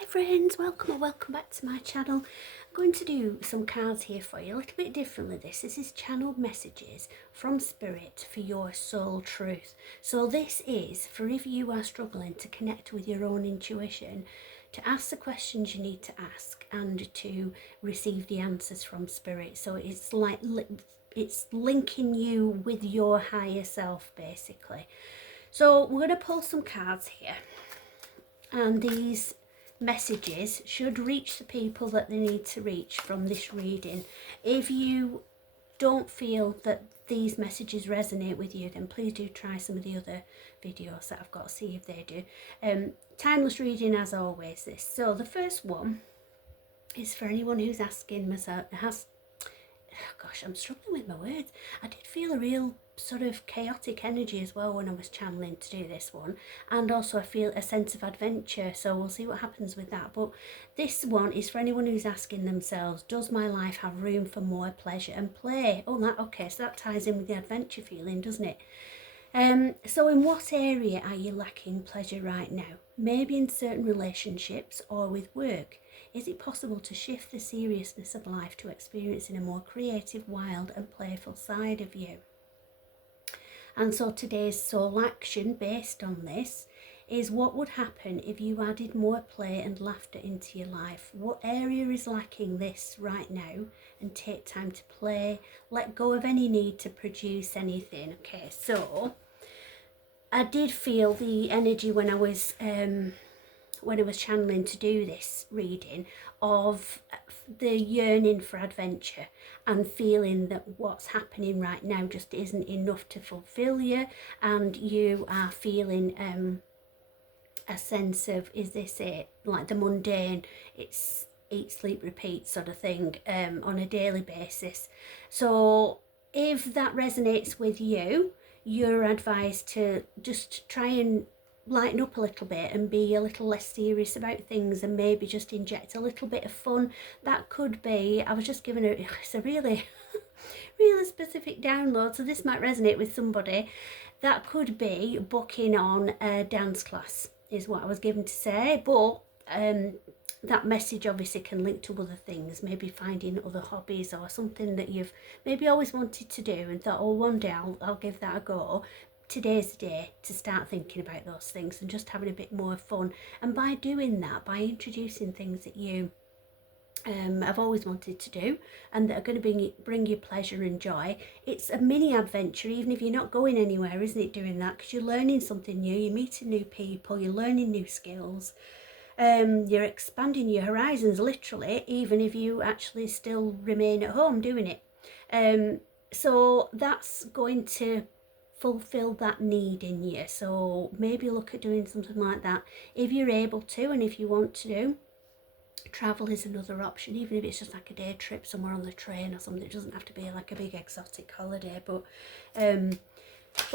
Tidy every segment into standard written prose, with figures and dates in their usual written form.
Hi friends, welcome or welcome back to my channel. I'm going to do some cards here for you, a little bit differently. This is channeled messages from Spirit for your soul truth. So this is for if you are struggling to connect with your own intuition, to ask the questions you need to ask and to receive the answers from Spirit. So it's like it's linking you with your higher self basically. So we're going to pull some cards here, and these messages should reach the people that they need to reach from this reading. If you don't feel that these messages resonate with you, then please do try some of the other videos that I've got, see if they do. Timeless reading as always this. So the first one is for anyone who's asking myself, gosh, I'm struggling with my words. I did feel a real sort of chaotic energy as well when I was channeling to do this one, and also I feel a sense of adventure, so we'll see what happens with that. But this one is for anyone who's asking themselves, does my life have room for more pleasure and play? Oh, that okay, so that ties in with the adventure feeling, doesn't it? So in what area are you lacking pleasure right now? Maybe in certain relationships or with work. Is it possible to shift the seriousness of life to experiencing a more creative, wild and playful side of you? And so today's soul action based on this is, what would happen if you added more play and laughter into your life? What area is lacking this right now? And take time to play, let go of any need to produce anything. Okay, so I did feel the energy when I was channeling to do this reading of the yearning for adventure and feeling that what's happening right now just isn't enough to fulfill you, and you are feeling a sense of, is this it? Like the mundane, it's eat, sleep, repeat sort of thing on a daily basis. So if that resonates with you, you're advised to just try and lighten up a little bit and be a little less serious about things, and maybe just inject a little bit of fun. That could be, I was just given it's a really really specific download, so this might resonate with somebody. That could be booking on a dance class is what I was given to say, but that message obviously can link to other things, maybe finding other hobbies or something that you've maybe always wanted to do and thought, oh, one day I'll give that a go. Today's the day to start thinking about those things and just having a bit more fun. And by doing that, by introducing things that you I've always wanted to do and that are going to bring you pleasure and joy, it's a mini adventure, even if you're not going anywhere, isn't it, doing that? Because you're learning something new, you're meeting new people, you're learning new skills, you're expanding your horizons literally, even if you actually still remain at home doing it. So that's going to fulfill that need in you. So maybe look at doing something like that if you're able to, and if you want to do. Travel is another option, even if it's just like a day trip somewhere on the train or something. It doesn't have to be like a big exotic holiday, but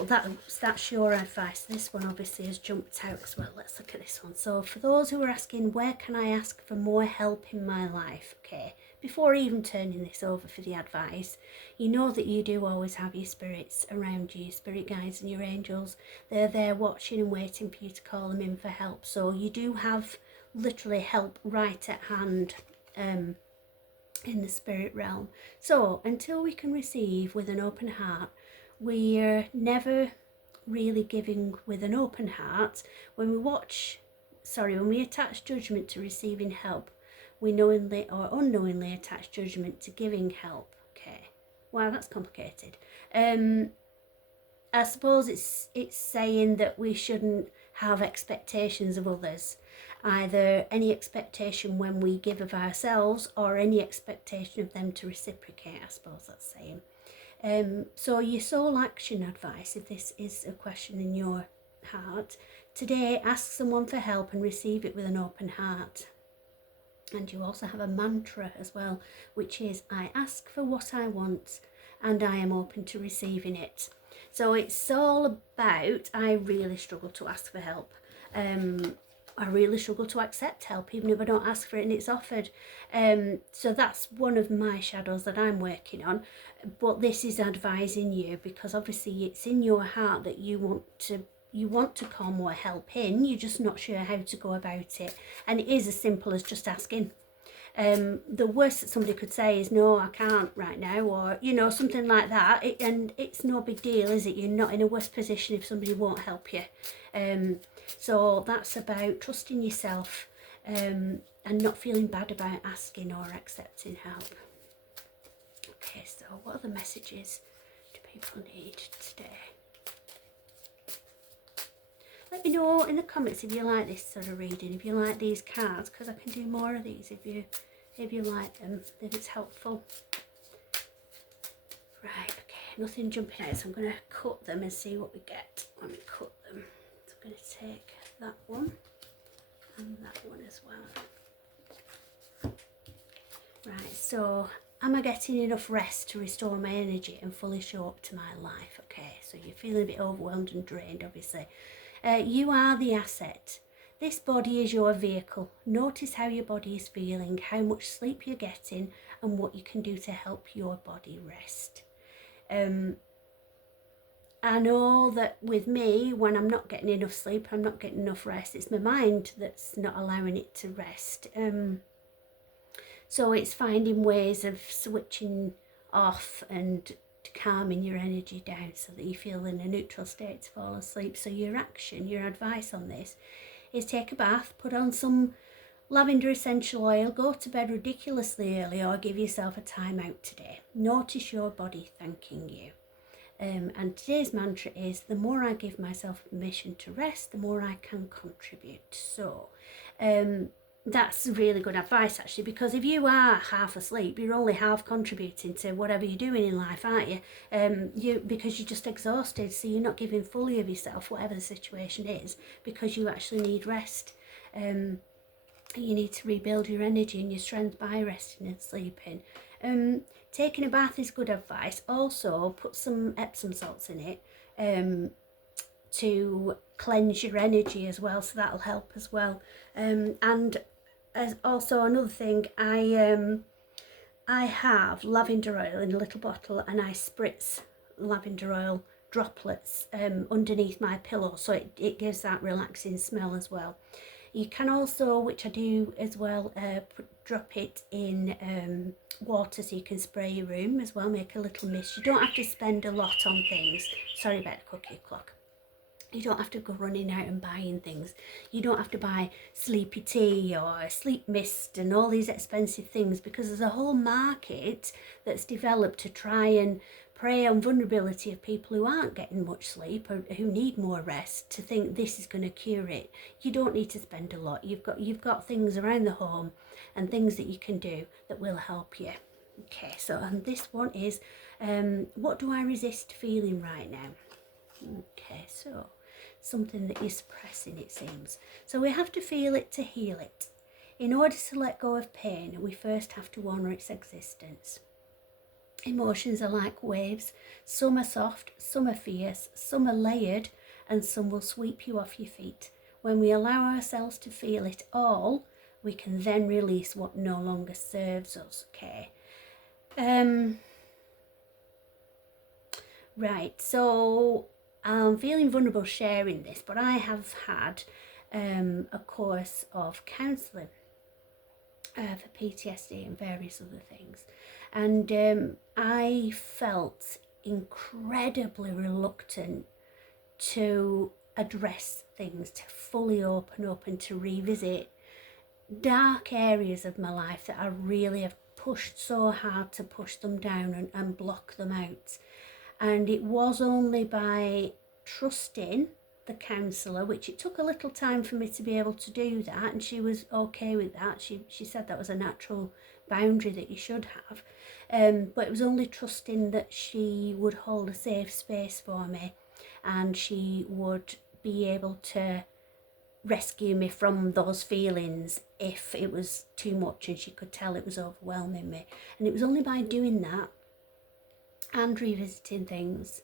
that's your advice. This one obviously has jumped out as well. Let's look at this one. So for those who are asking, where can I ask for more help in my life? Okay, before even turning this over for the advice, you know that you do always have your spirits around you, spirit guides and your angels. They're there watching and waiting for you to call them in for help. So you do have literally help right at hand in the spirit realm. So until we can receive with an open heart, we're never really giving with an open heart. When we attach judgment to receiving help, we knowingly or unknowingly attach judgment to giving help. Okay, wow, that's complicated. I suppose it's saying that we shouldn't have expectations of others, either any expectation when we give of ourselves or any expectation of them to reciprocate, I suppose that's saying. So your soul action advice, if this is a question in your heart, today ask someone for help and receive it with an open heart. And you also have a mantra as well, which is, I ask for what I want and I am open to receiving it. So it's all about, I really struggle to ask for help. I really struggle to accept help, even if I don't ask for it and it's offered. So that's one of my shadows that I'm working on. But this is advising you, because obviously it's in your heart that you want to you want to call more help in, you're just not sure how to go about it. And it is as simple as just asking. The worst that somebody could say is, no, I can't right now, or, you know, something like that. And it's no big deal, is it? You're not in a worse position if somebody won't help you. So that's about trusting yourself, and not feeling bad about asking or accepting help. Okay, so what other messages do people need today? Let me know in the comments if you like this sort of reading, if you like these cards, because I can do more of these if you like them, if it's helpful. Right, okay, nothing jumping out, so I'm going to cut them and see what we get when we cut them. So I'm going to take that one and that one as well. Right, so am I getting enough rest to restore my energy and fully show up to my life? Okay, so you're feeling a bit overwhelmed and drained, obviously. You are the asset. This body is your vehicle. Notice how your body is feeling, how much sleep you're getting, and what you can do to help your body rest. I know that with me, when I'm not getting enough sleep, I'm not getting enough rest, it's my mind that's not allowing it to rest. So it's finding ways of switching off and calming your energy down so that you feel in a neutral state to fall asleep. So your action, your advice on this is take a bath, put on some lavender essential oil, go to bed ridiculously early, or give yourself a time out today. Notice your body thanking you. And today's mantra is, the more I give myself permission to rest, the more I can contribute. So that's really good advice, actually, because if you are half asleep, you're only half contributing to whatever you're doing in life, aren't you? Because you're just exhausted, so you're not giving fully of yourself, whatever the situation is, because you actually need rest. You need to rebuild your energy and your strength by resting and sleeping. Taking a bath is good advice. Also, put some Epsom salts in it to cleanse your energy as well, so that'll help as well. And as also another thing, I have lavender oil in a little bottle, and I spritz lavender oil droplets underneath my pillow, so it gives that relaxing smell as well. You can also, which I do as well, drop it in water so you can spray your room as well, make a little mist. You don't have to spend a lot on things. Sorry about the cookie clock. You don't have to go running out and buying things. You don't have to buy sleepy tea or sleep mist and all these expensive things, because there's a whole market that's developed to try and prey on vulnerability of people who aren't getting much sleep or who need more rest, to think this is going to cure it. You don't need to spend a lot. You've got things around the home and things that you can do that will help you. Okay, so and this one is, what do I resist feeling right now? Okay, so something that you're suppressing, it seems. So we have to feel it to heal it. In order to let go of pain, we first have to honour its existence. Emotions are like waves. Some are soft, some are fierce, some are layered, and some will sweep you off your feet. When we allow ourselves to feel it all, we can then release what no longer serves us. Okay. Right, so I'm feeling vulnerable sharing this, but I have had a course of counselling for PTSD and various other things, and I felt incredibly reluctant to address things, to fully open up and to revisit dark areas of my life that I really have pushed so hard to push them down and block them out. And it was only by trusting the counsellor, which it took a little time for me to be able to do that, and she was okay with that. She said that was a natural boundary that you should have, but it was only trusting that she would hold a safe space for me, and she would be able to rescue me from those feelings if it was too much and she could tell it was overwhelming me. And it was only by doing that and revisiting things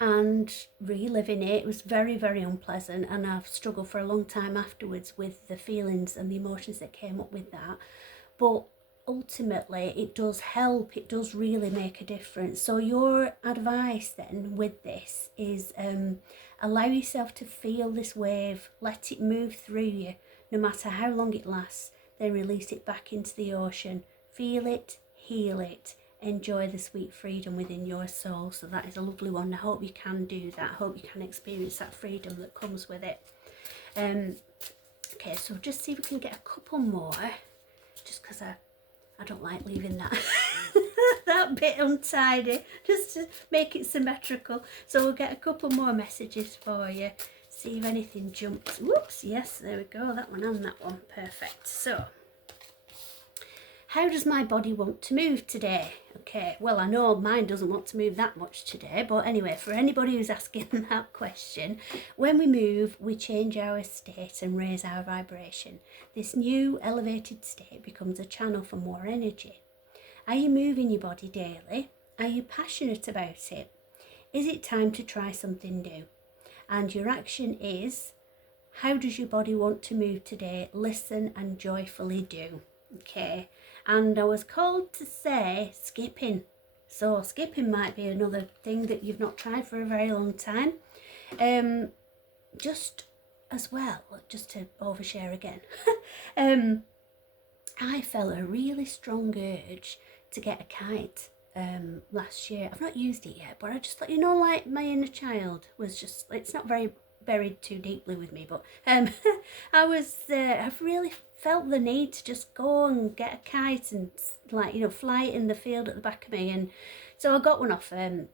and reliving it. It was very, very unpleasant, and I've struggled for a long time afterwards with the feelings and the emotions that came up with that. But ultimately it does help, it does really make a difference. So your advice then with this is Allow yourself to feel this wave. Let it move through you, no matter how long it lasts. Then release it back into the ocean. Feel it, heal it. Enjoy the sweet freedom within your soul. So that is a lovely one. I hope you can do that. I hope you can experience that freedom that comes with it. Okay, so just see if we can get a couple more, just because I don't like leaving that that bit untidy, just to make it symmetrical. So we'll get a couple more messages for you, see if anything jumps. Whoops, yes, there we go, that one and that one, perfect. So, how does my body want to move today? Okay, well, I know mine doesn't want to move that much today, but anyway, for anybody who's asking that question, when we move, we change our state and raise our vibration. This new elevated state becomes a channel for more energy. Are you moving your body daily? Are you passionate about it? Is it time to try something new? And your action is, how does your body want to move today? Listen and joyfully do. Okay, and I was called to say skipping. So skipping might be another thing that you've not tried for a very long time. Just as well, just to overshare again, I felt a really strong urge to get a kite last year. I've not used it yet, but I just thought, you know, like my inner child was just, it's not very buried too deeply with me, but I've really felt the need to just go and get a kite and, like, you know, fly it in the field at the back of me. And so I got one off a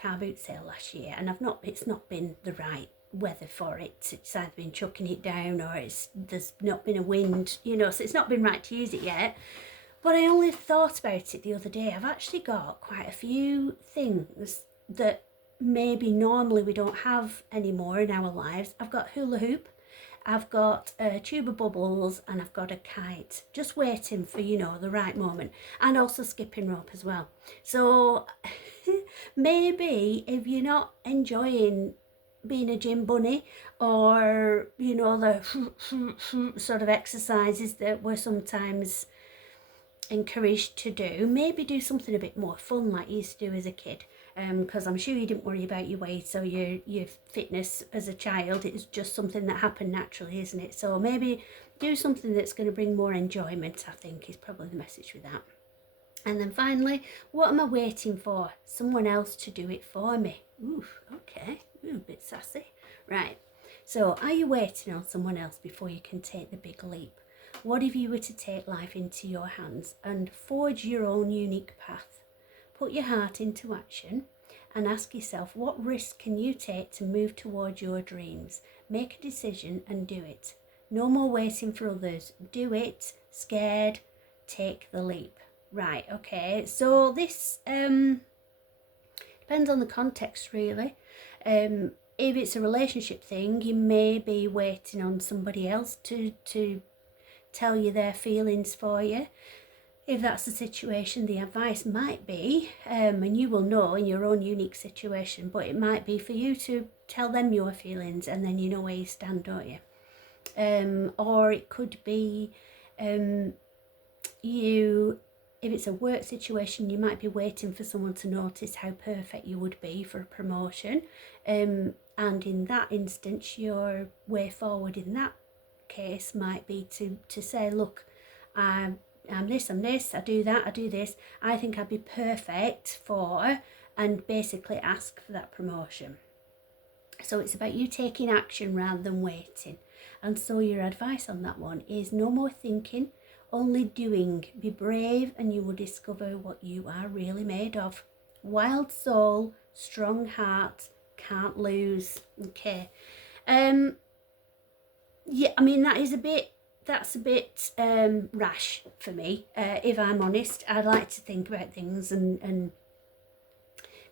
car boot sale last year, and it's not been the right weather for it. It's either been chucking it down or there's not been a wind, you know, so it's not been right to use it yet. But I only thought about it the other day. I've actually got quite a few things that maybe normally we don't have anymore in our lives. I've got hula hoop, I've got a tube of bubbles, and I've got a kite, just waiting for, you know, the right moment, and also skipping rope as well. So maybe if you're not enjoying being a gym bunny, or, you know, the sort of exercises that we're sometimes encouraged to do, maybe do something a bit more fun like you used to do as a kid. Because I'm sure you didn't worry about your weight or your fitness as a child. It's just something that happened naturally, isn't it? So maybe do something that's going to bring more enjoyment, I think, is probably the message with that. And then finally, what am I waiting for? Someone else to do it for me. Ooh, okay. Ooh, a bit sassy. Right. So are you waiting on someone else before you can take the big leap? What if you were to take life into your hands and forge your own unique path? Put your heart into action and ask yourself, what risk can you take to move towards your dreams? Make a decision and do it. No more waiting for others. Do it. Scared. Take the leap. Right, okay. So this depends on the context, really. If it's a relationship thing, you may be waiting on somebody else to tell you their feelings for you. If that's the situation, the advice might be, and you will know in your own unique situation, but it might be for you to tell them your feelings, and then you know where you stand, don't you? Or it could be if it's a work situation, you might be waiting for someone to notice how perfect you would be for a promotion. And in that instance, your way forward in that case might be to say, look, I'm this, I do that, I do this, I think I'd be perfect for, and basically ask for that promotion. So it's about you taking action rather than waiting. And so your advice on that one is no more thinking, only doing. Be brave and you will discover what you are really made of. Wild soul, strong heart, can't lose. Okay. Yeah, I mean, that's a bit rash for me, if I'm honest. I'd like to think about things and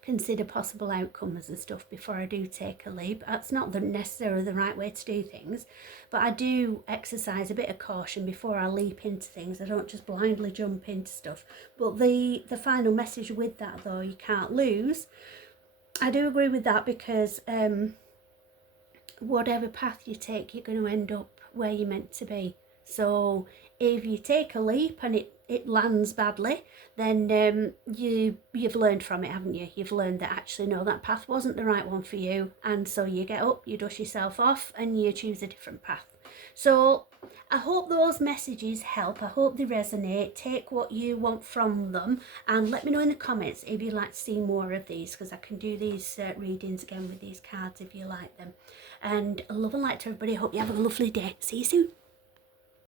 consider possible outcomes and stuff before I do take a leap. That's not necessarily the right way to do things, but I do exercise a bit of caution before I leap into things. I don't just blindly jump into stuff. But the final message with that, though, you can't lose, I do agree with that, because whatever path you take, you're going to end up where you're meant to be. So if you take a leap and it lands badly, then you've learned from it, haven't you? You've learned that actually, no, that path wasn't the right one for you, and so you get up, you dust yourself off, and you choose a different path. So I hope those messages help. I hope they resonate. Take what you want from them, and let me know in the comments if you'd like to see more of these, because I can do these readings again with these cards if you like them. And love and light to everybody. I hope you have a lovely day. See you soon.